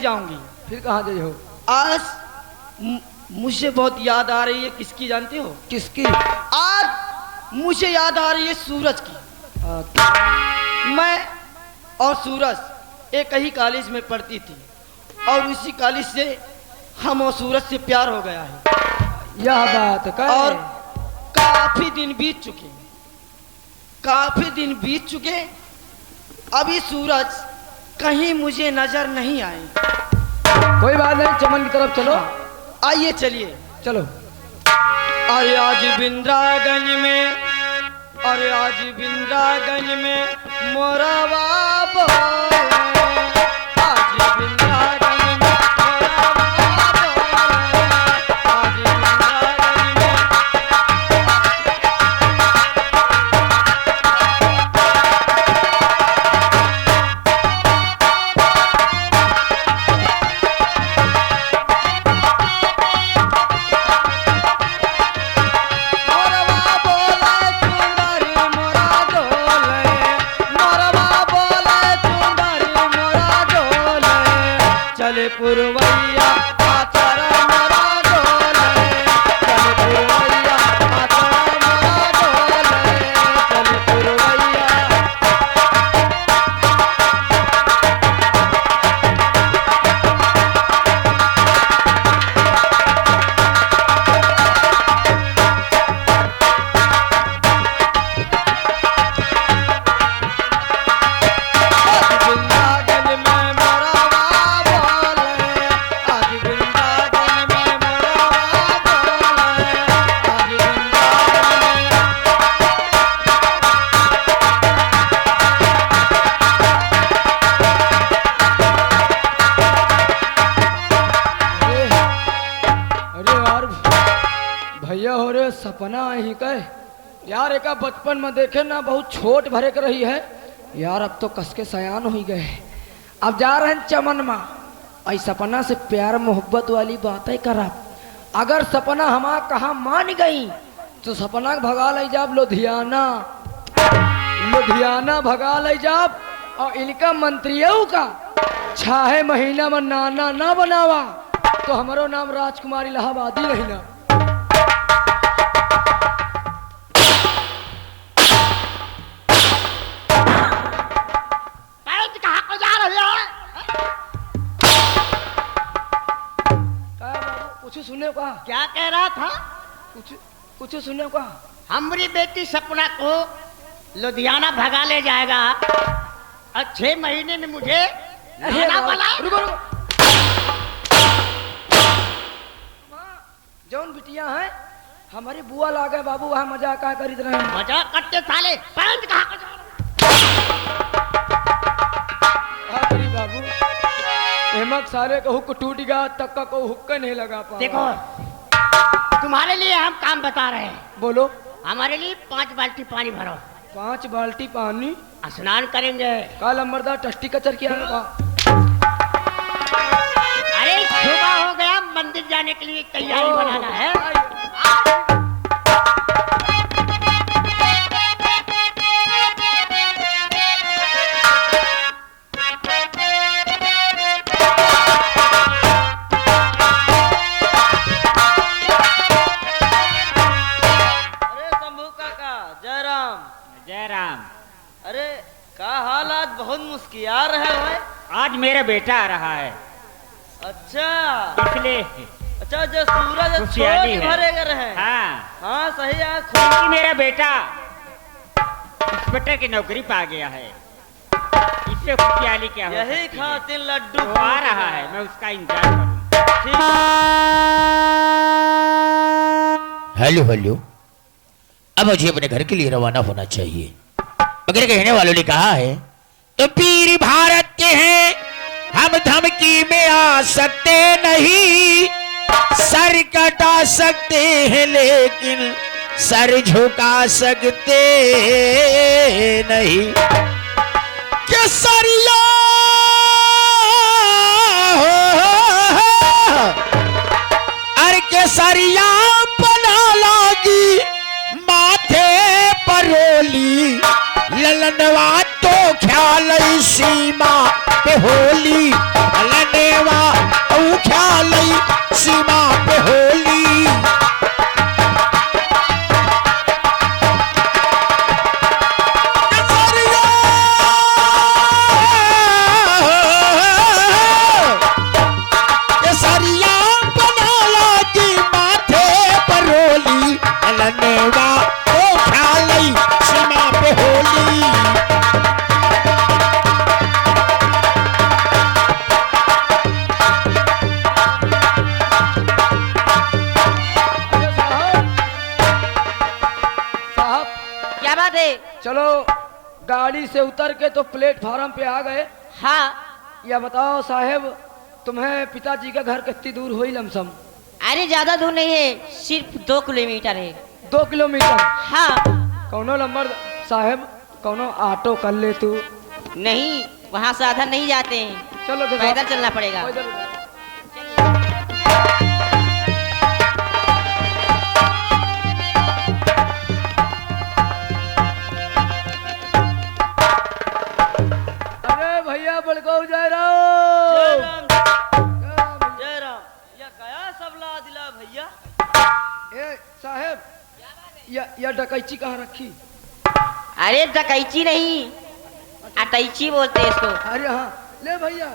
जाऊंगी। फिर कहाँ गई हो? आज मुझे बहुत याद आ रही है। किसकी जानते हो? किसकी? आज मुझे याद आ रही है सूरज की। मैं और सूरज एक ही कॉलेज में पढ़ती थी और उसी कॉलेज से हम और सूरज से प्यार हो गया है। यह बात कह। और काफी दिन बीत चुके, काफी दिन बीत चुके, अभी सूरज कहीं मुझे नजर नहीं आए। कोई बात नहीं, चमन की तरफ चलो। आइए चलिए चलो। अरे आज बिंद्रागंज में, अरे आज बिंद्रागंज में मोरा बाबा, आज बिंद्रागंज में मोरा बाबा, आज बिंद्रागंज में। पुरवैया आचरा मोरा डोले, चल पुरवैया आचरा मोरा डोले, चल पुरवैया। भैया हो रे सपना ही कह यार, एक बचपन में देखे ना बहुत छोट भरे कर रही है यार, अब तो कस के सयान हो गए। अब जा रहे हैं चमन माँ, आई सपना से प्यार मोहब्बत वाली बातें करा। अगर सपना हमारा कहा मान गई तो सपना भगा ले जाब लुधियाना, लुधियाना भगा ले जाब। और इनका मंत्रियों का 6 महीना में नाना ना बनावा तो हमारो नाम राजकुमार इलाहाबादी नहीं ना। कुछ सुने का? क्या कह रहा था? कुछ सुने का? हमारी बेटी सपना को लुधियाना भगा ले जाएगा और 6 महीने में मुझे नाना बनाएगा। रुको रुको। जौन बिटिया है हमारी बुआ ला गए बाबू, वहाँ मजाक का कर रहे हैं। मजाक करते साले, पैंट कहाँ को जा बाबू, हेमक सारे का हुक टूट गया, तक का को हुक्का नहीं लगा पा। देखो तुम्हारे लिए हम काम बता रहे हैं। बोलो। हमारे लिए 5 बाल्टी पानी भरो। 5 बाल्टी पानी? स्नान करेंगे। काल अमरदा टस्टी कचर किया होगा। अरे सुबह हो गया, मंदिर जाने के लिए तैयारी बनाना है। अरे का हाल, आज बहुत मुस्किया रहे हो। आज मेरा बेटा आ रहा है। अच्छा इसलिए। अच्छा जो सूरज छोट भरे रहे। हाँ हाँ सही है। क्योंकि मेरा बेटा इंस्पेक्टर की नौकरी पा गया है, इससे खुशहाली क्या हो। यही खातिर लड्डू आ रहा है, मैं उसका इंतजार करूं। हेलो हेलो, अब मुझे अपने घर के लिए रवाना होना चाहिए। मगर कहने वालों ने कहा है तो पीर भारत के हैं, हम धमकी में आ सकते नहीं, सर कटा सकते हैं लेकिन सर झुका सकते नहीं। केसरिया अरे केसरिया बना लागी माथे परोली, ललनवा तो ख्याल सीमा पे होली, ललनवा चलो गाड़ी से उतर के तो प्लेटफार्म पे आ गए। हाँ। या बताओ साहेब, तुम्हें पिताजी का घर कितनी दूर हुई लमसम? अरे ज्यादा दूर नहीं है, सिर्फ 2 किलोमीटर है। 2 किलोमीटर? हाँ। कौनो नंबर साहेब, कौनो ऑटो कर ले तू। नहीं, वहाँ साधन नहीं जाते हैं, चलो तो पैदल चलना पड़ेगा। अरे भैया बड़गांव जा रहा जय राम। या गया सब ला दिला भैया। ए साहेब, या डकैची कहाँ रखी? अरे डकैची नहीं, अटैची बोलते हैं इसको। अरे हाँ ले भैया,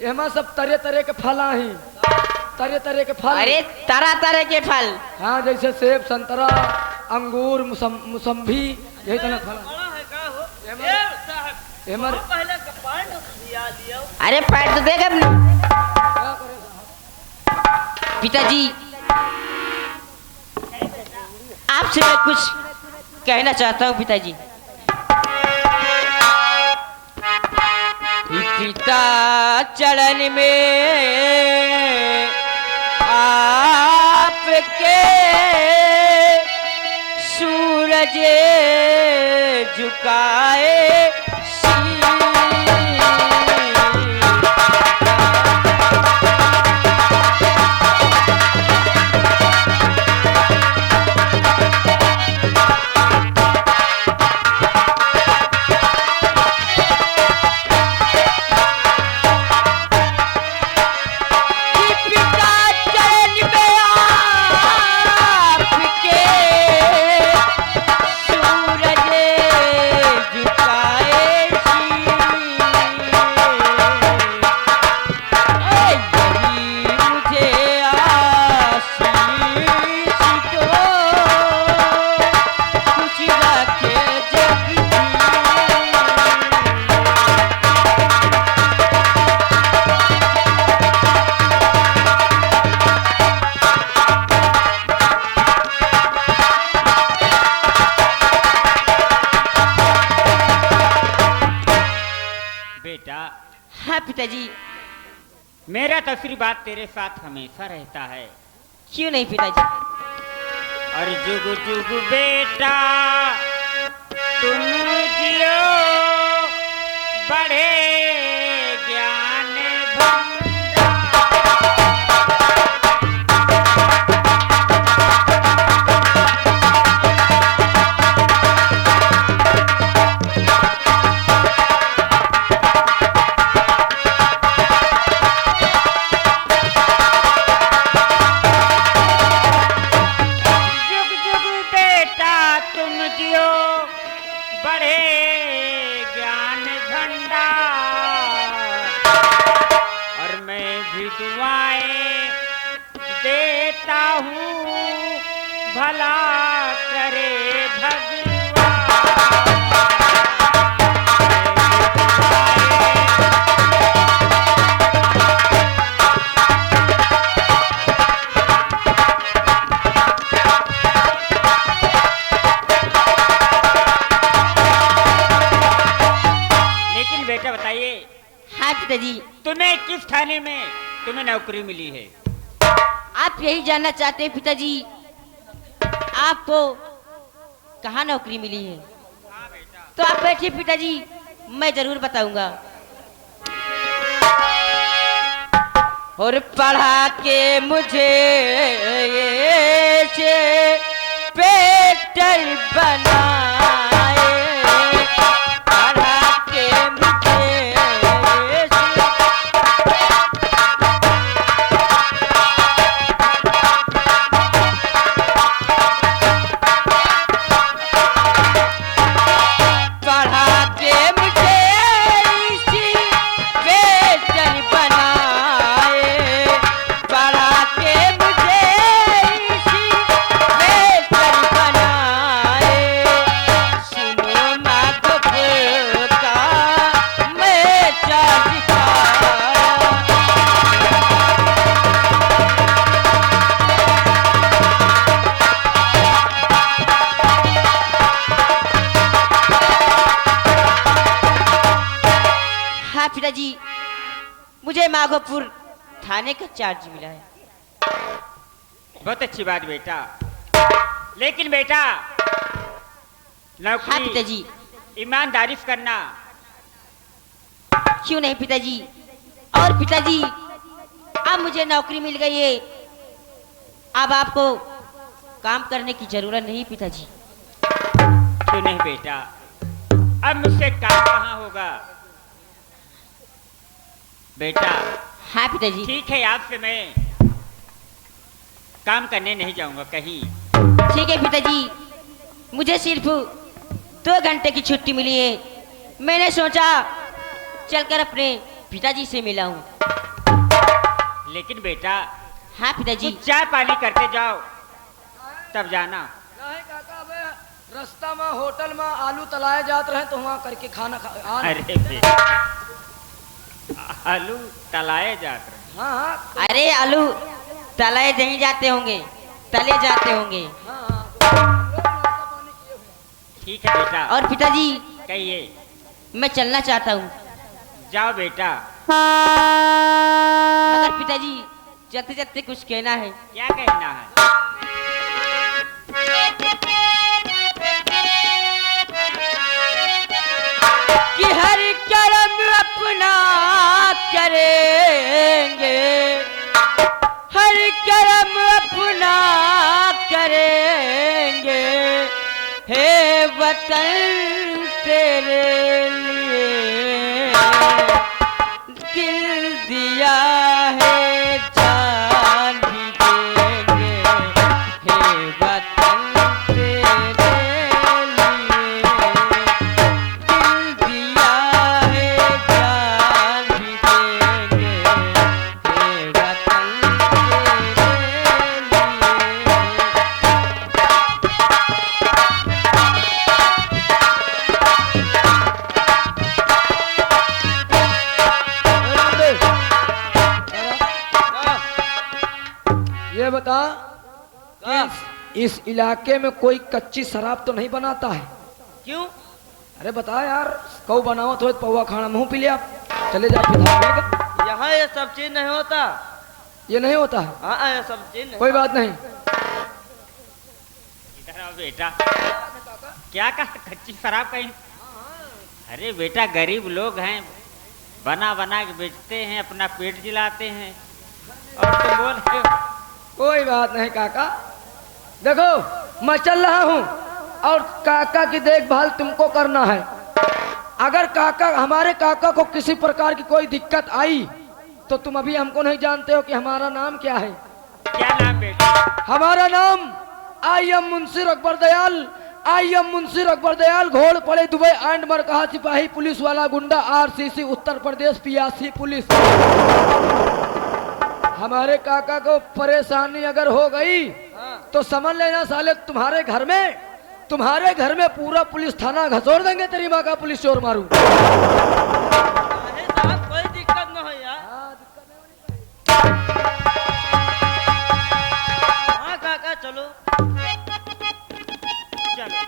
एमा सब तरह तरह के फल ही, तरह तरह के फल। अरे तरह तरह के फल। हाँ, जैसे सेब, संतरा, अंगूर, मुसम्भी, यही तरह फल। एमर पहले कपाट दिया लियो। अरे पैर तो देगा पिताजी, आपसे मैं कुछ कहना चाहता हूँ पिताजी। पिता चरण में आपके सूरज झुकाए पिताजी। मेरा तो आशीर्वाद तेरे साथ हमेशा रहता है। क्यों नहीं पिताजी? और जुग जुग बेटा तुम जियो, बढ़े ज्ञान भला करे लेकिन बेटा बताइए। हाँ पिताजी। तुम्हें किस थाने में तुम्हें नौकरी मिली है? आप यही जानना चाहते हैं पिताजी, आपको कहाँ नौकरी मिली है? तो आप बैठिए पिताजी, मैं जरूर बताऊंगा। और पढ़ा के मुझे ये पेटर बनाए, पढ़ा के मुझे मुझे माघोपुर थाने का चार्ज मिला है। बहुत अच्छी बात बेटा, लेकिन बेटा हाँ नौकरी पिताजी। ईमानदारी से करना। क्यों नहीं पिताजी? और पिताजी अब मुझे नौकरी मिल गई है, अब आपको काम करने की जरूरत नहीं पिताजी। क्यों नहीं बेटा, अब मुझसे काम कहाँ होगा बेटा। हाँ पिताजी। ठीक है, आपसे मैं काम करने नहीं जाऊंगा कहीं। ठीक है पिताजी, मुझे सिर्फ 2 घंटे की छुट्टी मिली है, मैंने सोचा चलकर अपने पिताजी से मिला हूँ। लेकिन बेटा हाँ पिताजी। कुछ चाय पानी करते जाओ तब जाना। नहीं काका, अबे रास्ता में होटल में आलू तलाए जात रहे तो वहाँ करके खाना खा। अरे बेटा, आलू तलाए जाते रहे। हाँ हाँ अरे आलू तलाए नहीं जाते होंगे, तले जाते होंगे। ठीक है बेटा। और पिताजी कहिए। मैं चलना चाहता हूँ। जाओ बेटा। मगर पिताजी चलते चलते कुछ कहना है। क्या कहना है? कि हर कर्म अपना करेंगे, हर कर्म अपना करेंगे, हे वतन तेरे लिए दिल दिया है, जान भी देंगे, हे वतन तेरे लिए दिल दिया है, जान भी देंगे, हे वतन ये बता कि इस इलाके में कोई कच्ची शराब तो नहीं बनाता है? क्यों? अरे बता यार, कौ बनाओ तो पौवा खाना मुंह पी ले, आप चले जा फिर भागेगा। यहाँ ये सब चीज नहीं होता। ये नहीं होता है? हाँ ये सब चीज नहीं। कोई बात नहीं। इधर आओ बेटा। क्या कहा? कच्ची शराब कहीं? अरे बेटा, गरीब लोग हैं, बना बना के बेचते हैं, अपना पेट जिलाते हैं, और तुम बोल रहे हो? कोई बात नहीं काका, देखो मैं चल रहा हूँ और काका की देखभाल तुमको करना है। अगर काका, हमारे काका को किसी प्रकार की कोई दिक्कत आई तो तुम अभी हमको नहीं जानते हो कि हमारा नाम क्या है। क्या नाम बेटा? हमारा नाम I am Munshi Akbar Dayal, I am Munshi Akbar Dayal, घोड़ पड़े दुबई एंड मरकहा सिपाही पुलिस वाला गुंडा, आरसीसी उत्तर प्रदेश पियासी पुलिस। हमारे काका को परेशानी अगर हो गई तो समझ लेना साले, तुम्हारे घर में पूरा पुलिस थाना घसोड़ देंगे, तेरी माँ का पुलिस चोर मारू। अरे साहब कोई दिक्कत न हो यार। हाँ काका चलो। चलो।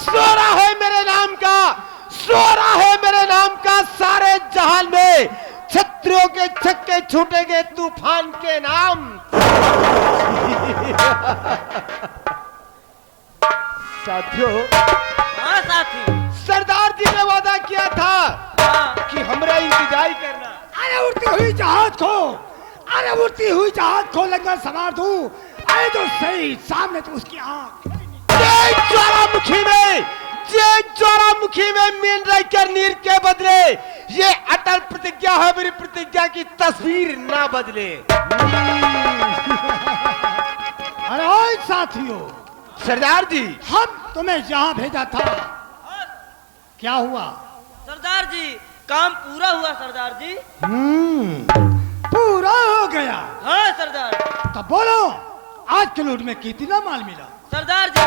सोरा है मेरे नाम का, सोरा है मेरे नाम का, सारे जहान में छत्रियों के छक्के छूटेंगे तूफान के नाम। साथियों, हाँ साथी। सरदार जी ने वादा किया था हाँ। कि हमरा इंतजार करना। अरे उड़ती हुई जहाज को, अरे उड़ती हुई जहाज को लंगर सवार दूं, अरे तो सही सामने तो उसकी आंख। जय ज्वालामुखी में मीन रहकर नीर के बदले, ये अटल प्रतिज्ञा है मेरी प्रतिज्ञा की तस्वीर ना बदले। अरे ओए साथियों, सरदार जी, हम तुम्हें यहाँ भेजा था, क्या हुआ? सरदार जी काम पूरा हुआ सरदार जी। पूरा हो गया? हाँ सरदार। तब बोलो, आज के लूट में कितना माल मिला? सरदार जी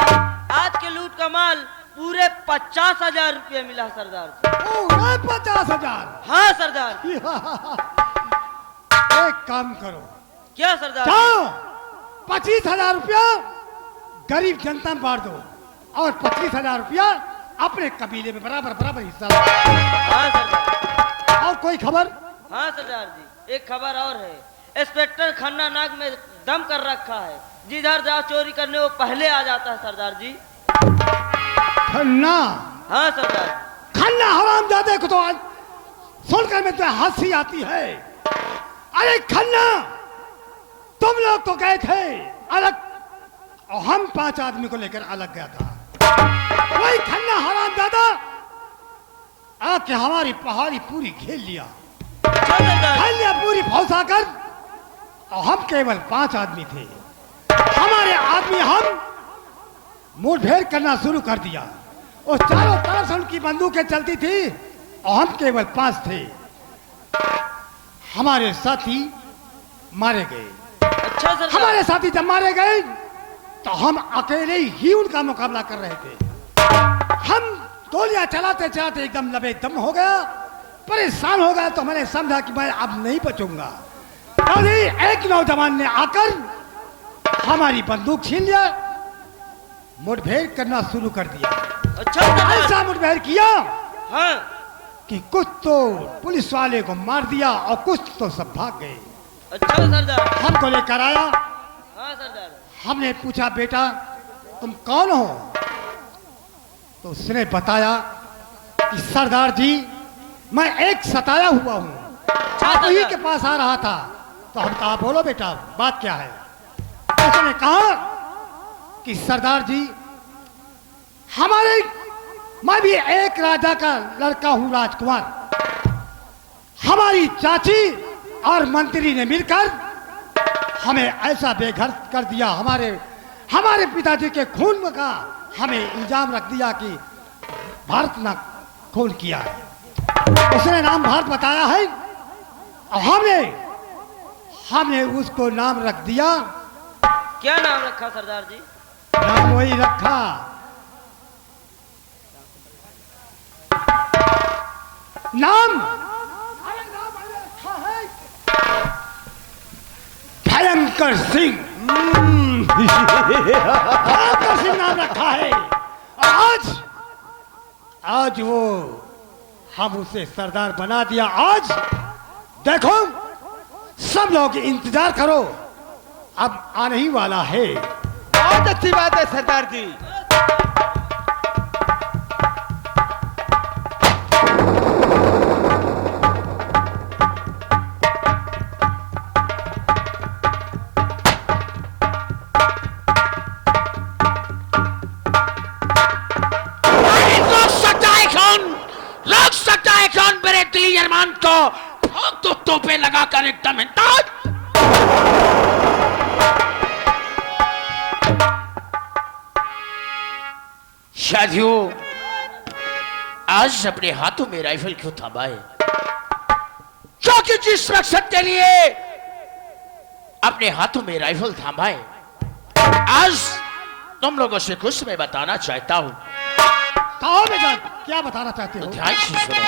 आज के लूट का माल पूरे 50,000 रुपये मिला सरदार जी। पूरे 50,000। हाँ सरदार। एक काम करो, क्या सरदार? जाओ 25,000 रुपया गरीब जनता में बांट दो और 25,000 रुपया अपने कबीले में बराबर बराबर हिस्सा दो। हाँ सरदार। और कोई खबर? हाँ सरदार जी, एक खबर और है। इंस्पेक्टर खन्ना नाग में दम कर रखा है, जिधर जाओ चोरी करने वो पहले आ जाता है सरदार जी। खन्ना? हाँ सरदार। खन्ना हरामजादे को तो आज सुनकर में तो हंसी आती है। अरे खन्ना, तुम लोग तो गए थे अलग और हम 5 आदमी को लेकर अलग गया था। वही खन्ना हरामजादा आके हमारी पहाड़ी पूरी घेर लिया, हाँ सरदार। घेर लिया पूरी फौसा कर, और हम केवल 5 आदमी थे। हमारे आदमी हम मुठभेड़ करना शुरू कर दिया और चारों तरफ से उनकी बंदूकें चलती थी और हम केवल 5 थे। हमारे साथी मारे गए। अच्छा सरदार। हमारे साथी जब मारे गए तो हम अकेले ही उनका मुकाबला कर रहे थे। हम गोलियां चलाते चलाते एकदम लबे दम हो गया, परेशान हो गया। तो मैंने समझा कि मैं अब नहीं बचूंगा। तभी एक नौजवान ने आकर हमारी बंदूक छीन लिया, मुठभेड़ करना शुरू कर दिया। अच्छा सरदार। ऐसा मुठभेड़ किया हाँ। कि कुछ तो पुलिस वाले को मार दिया और कुछ तो सब भाग गए। अच्छा सरदार। हमको लेकर आया। हाँ सरदार। हमने पूछा, बेटा तुम कौन हो? तो उसने बताया कि सरदार जी मैं एक सताया हुआ हूँ, आप ही के पास आ रहा था। तो हम कहा बोलो बेटा बात क्या है? उसने कहा कि सरदार जी मैं भी एक राजा का लड़का हूँ, राजकुमार। हमारी चाची और मंत्री ने मिलकर हमें ऐसा बेघर कर दिया, हमारे पिताजी के खून का हमें इल्जाम रख दिया कि भारत ने खून किया है। उसने नाम भारत बताया है और हमने उसको नाम रख दिया। क्या नाम रखा सरदार जी? नाम वही रखा, नाम भयंकर सिंह। भयंकर सिंह नाम रखा है। आज वो हम उसे सरदार बना दिया। आज देखो सब लोग इंतजार करो, अब आने ही वाला है। बहुत अच्छी बात है सरदार जी। रोक सकता है कौन मेरे दिली अरमान को? ठोक तो तोपे लगाकर एकदम इंताज। शादियों, आज अपने हाथों में राइफल क्यों थमाए? क्योंकि जिस मकसद के लिए अपने हाथों में राइफल थमाए, आज तुम लोगों से कुछ मैं बताना चाहता हूं। कहो बेटा, क्या बताना चाहते हो? ध्यान से सुनो।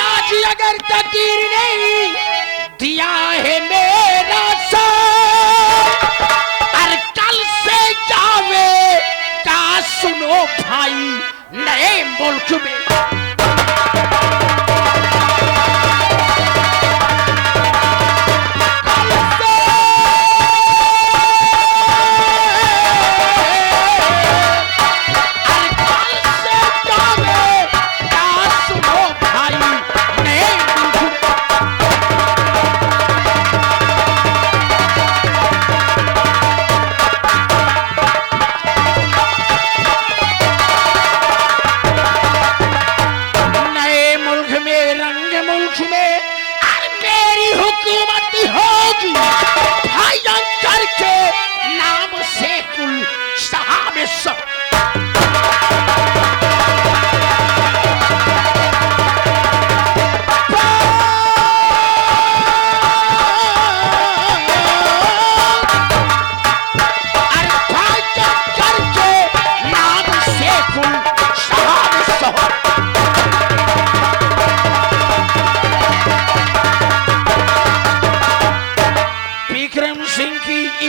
आज अगर तकदीर नहीं दिया है मेरा साथ, और कल से जावे का सुनो भाई नए मुल्क में।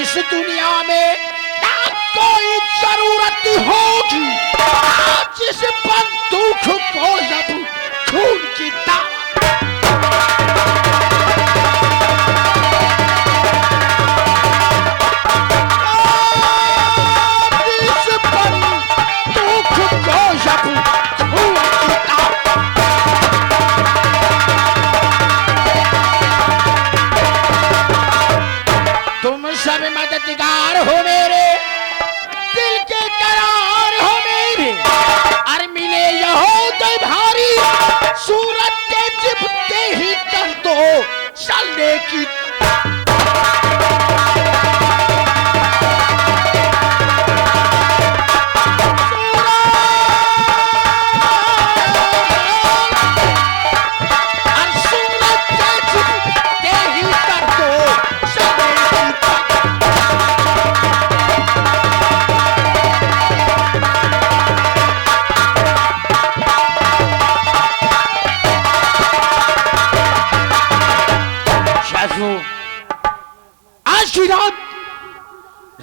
इस दुनिया में ना कोई जरूरत होगी आज इस बंदूक को जब खून की सब मददगार हो मेरे दिल के करार हो मेरे और मिले यहूद भारी सूरत के जिबते ही कर दो चलने की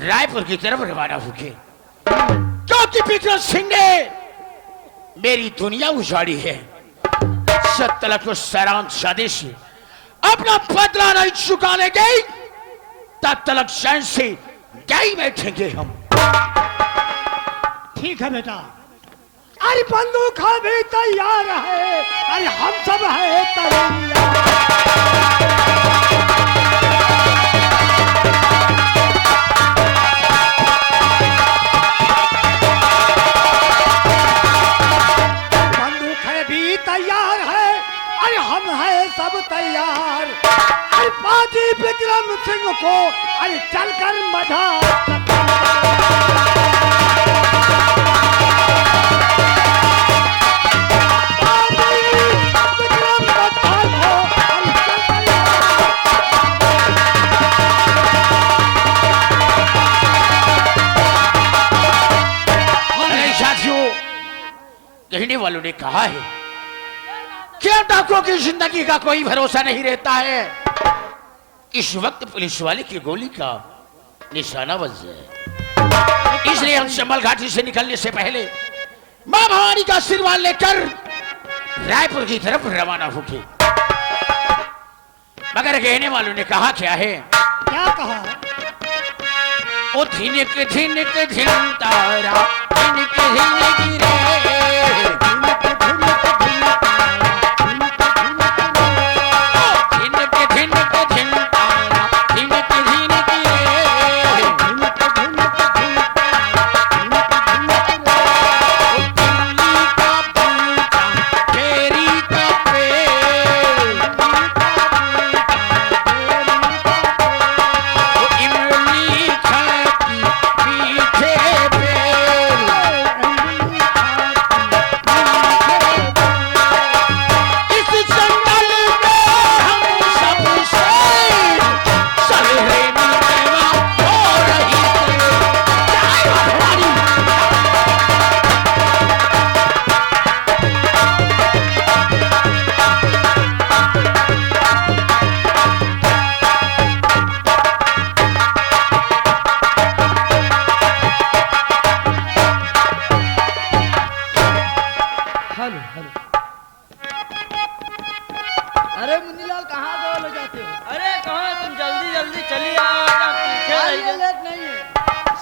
रायपुर की तरफ रवाना हो गए क्योंकि विक्रम सिंह ने मेरी दुनिया उजाड़ी है। सत्तलक को सराम शादी से अपना बदला नहीं चुकाने गई तब तलक शहर से गई बैठेंगे हम। ठीक है बेटा, अरे बंदूक भी तैयार है, अरे हम सब है तैयार। सब तैयार, अरे बाजी विक्रम सिंह को अरे चलकर मजा साथियों, कहने वालों ने कहा है क्या डाकुओं की जिंदगी का कोई भरोसा नहीं रहता है। इस वक्त पुलिस वाले की गोली का निशाना बच जाए, इसलिए हम चंबल घाटी से निकलने से पहले मां भवानी का आशीर्वाद लेकर रायपुर की तरफ रवाना हो गए। मगर कहने वालों ने कहा क्या है? क्या कहा? ओ धिनक धिनक धिन तारा धिनक धिनक गिरे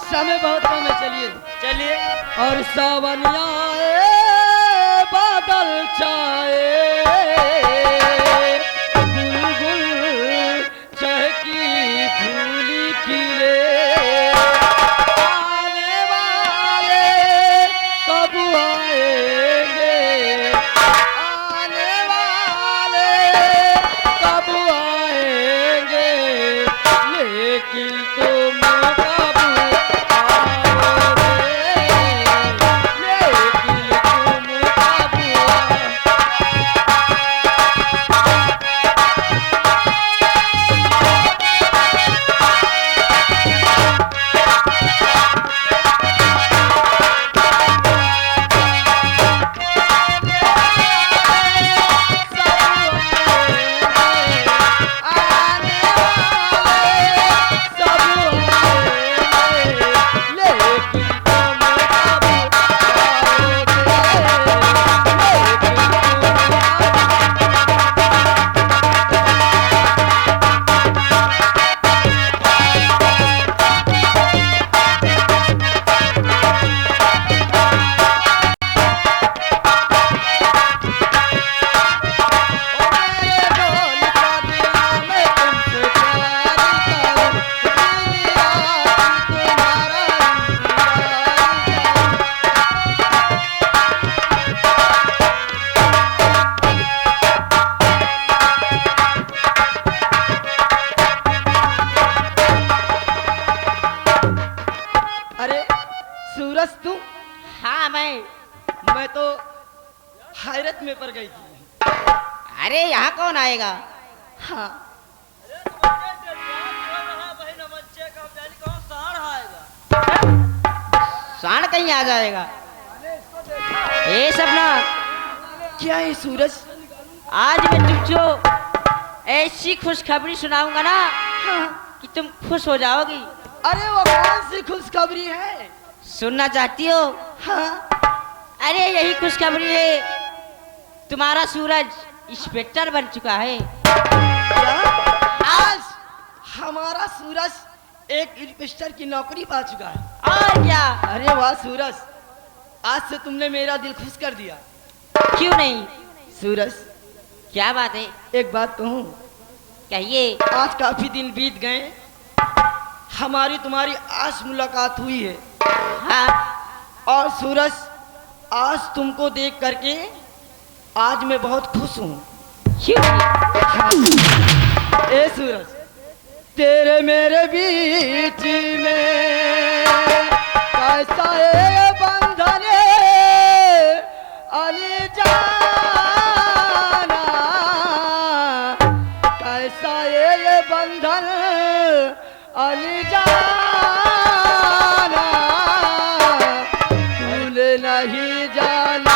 समय बहुत कम है, चलिए चलिए। और सावनिया बादल छाए गुल गुल चहकी फूली खिले आने वाले कब आएंगे, आने वाले कब आएंगे, लेकिन तुम मैं तो हैरत में पड़ गई थी। अरे यहाँ कौन आएगा? हाँ सांड कहीं आ जाएगा। ए सपना, क्या है सूरज? आज मैं तुमको ऐसी खुशखबरी सुनाऊंगा ना कि तुम खुश हो जाओगी। अरे वो कौन सी खुशखबरी है? सुनना चाहती हो? हाँ अरे यही खुशखबरी है, तुम्हारा सूरज इंस्पेक्टर बन चुका है। क्या? आज हमारा सूरज एक इंस्पेक्टर की नौकरी पा चुका है। और क्या? अरे वाह सूरज, आज से तुमने मेरा दिल खुश कर दिया। क्यों नहीं? सूरज क्या बात है? एक बात कहूँ? कहिए। आज काफी दिन बीत गए, हमारी तुम्हारी आज मुलाकात हुई है। हाँ। और सूरज, आज तुमको देख करके आज मैं बहुत खुश हूँ। क्यों नहीं? ए सूरज, तेरे मेरे बीच में कैसा ये बंधन अली जाना, कैसा ये बंधन अली जाना, तूने नहीं जाना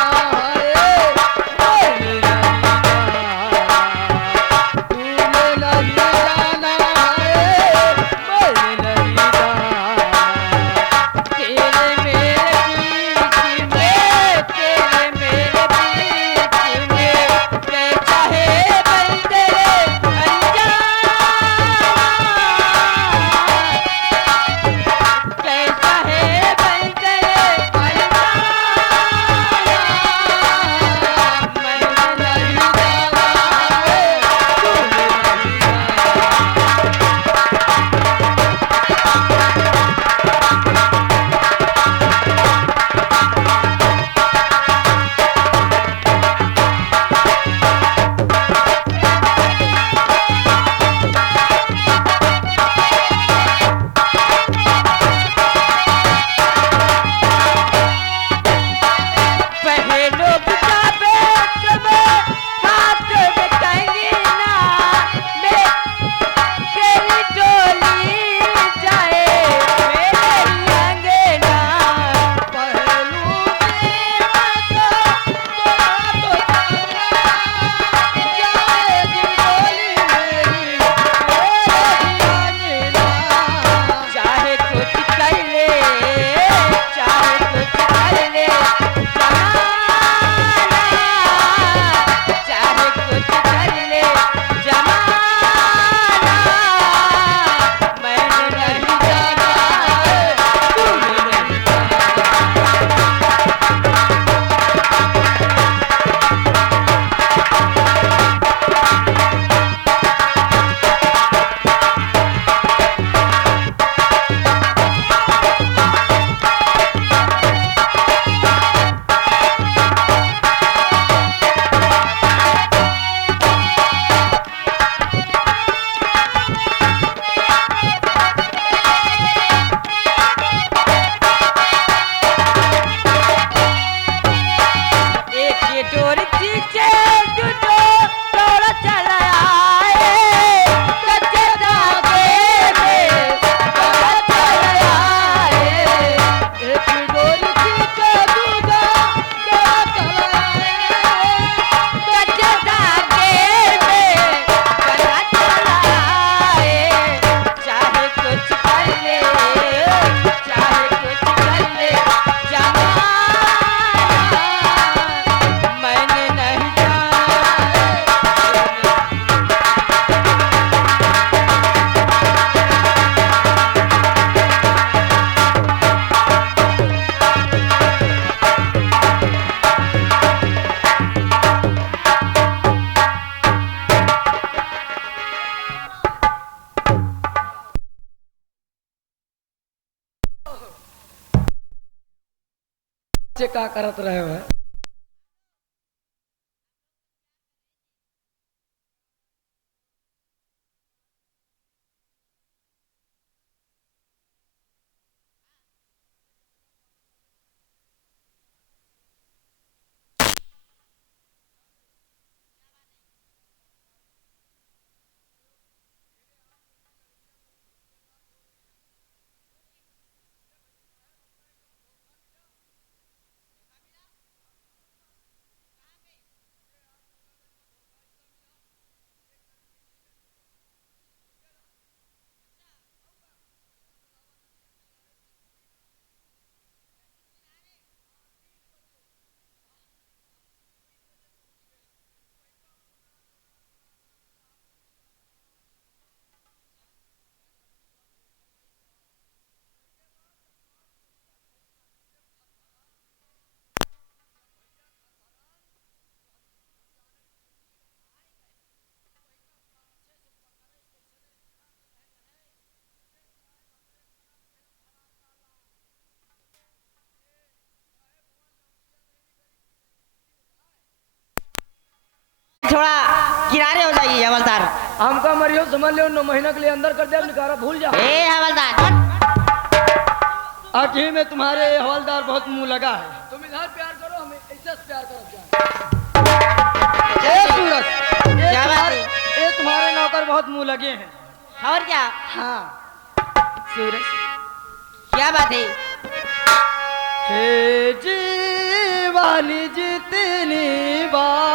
का करत रहे हो? थोड़ा किनारे हो जाइए हवलदार। हमका मरियो समझ लो 9 महीना के लिए अंदर कर दे निकारा भूल जा। ए हवलदार आखिर में तुम्हारे हवलदार बहुत मुंह लगा है। तुम इधर प्यार करो हमें ऐसा प्यार करो ए सूरज, क्या बात है? ये तुम्हारे नौकर बहुत मुंह लगे हैं। और क्या हाँ सूरज, क्या बात है? हे जीवानी जितनी बार